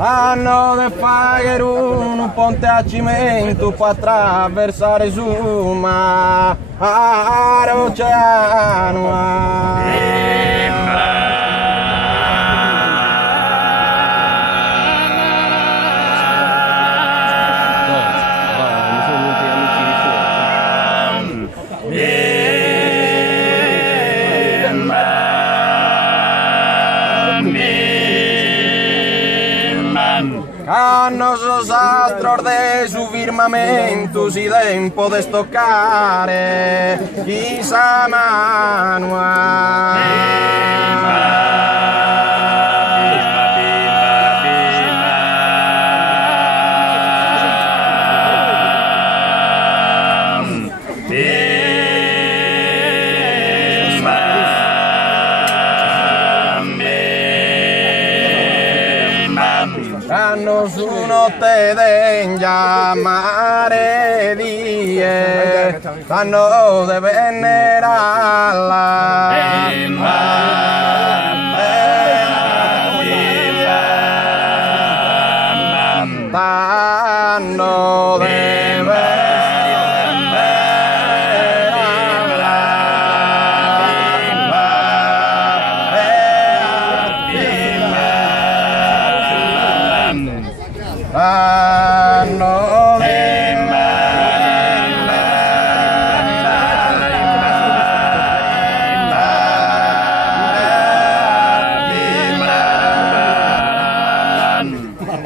Hanno de fare un ponte a cimento per attraversare su mare oceano. Hanno sos astros de su firmamento si tempo de stoccare chissà Hanno su notte degna mare die, hanno de venerarla. Hanno de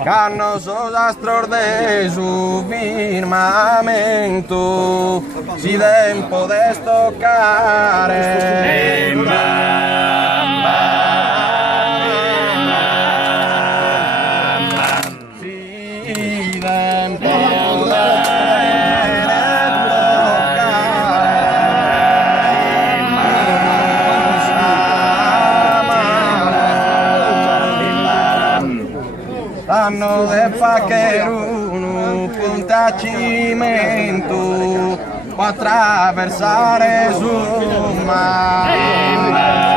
Hanno sos astros de su firmamento si tempo de stoccare si tempo hanno de fare un ponte a cimento per attraversare su mare.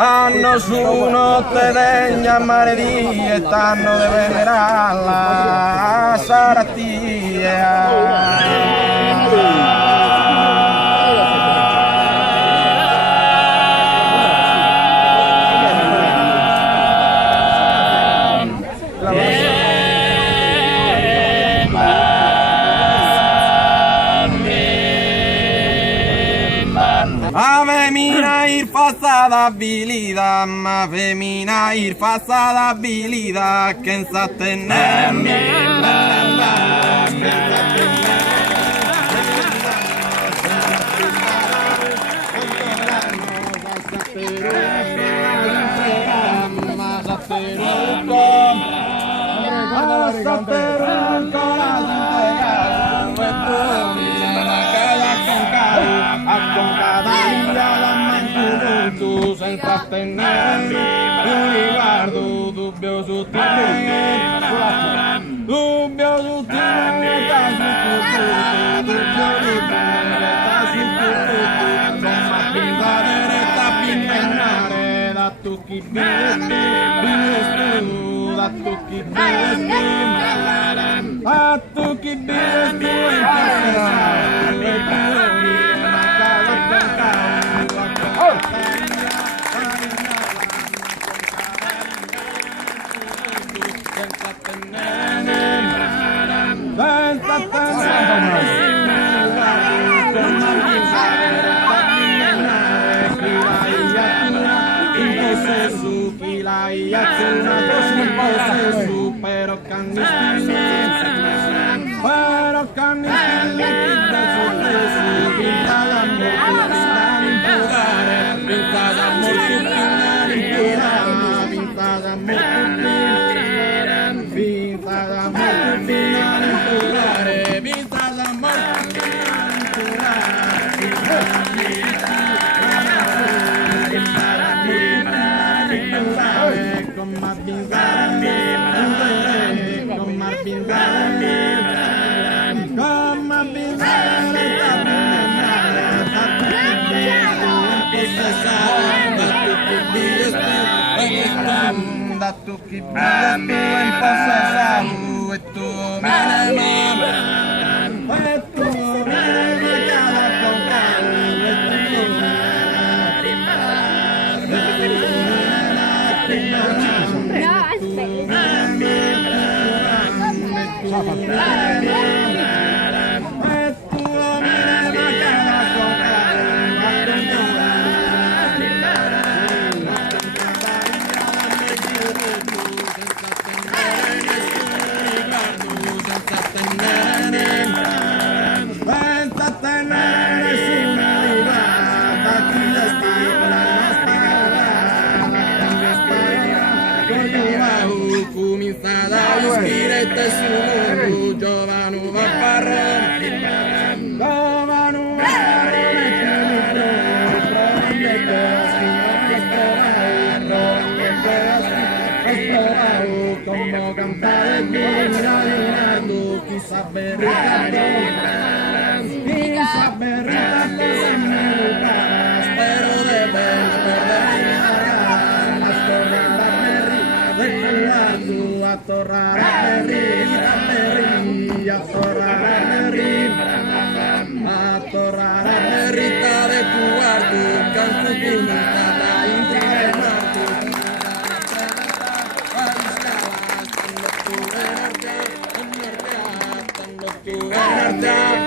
Hanno su notte degna mare die, stanno de venerarla Saratia. Ave mina ir pasada habilidad, ave mina ir pasada habilidad, que en senza tenere un riguardo dubbio su te, dubbio su te, dubbio di prendere su tutto, insomma pinzare pennare da tu chi vieni, da tu chi vieni, da tu chi vieni, pero canni Energia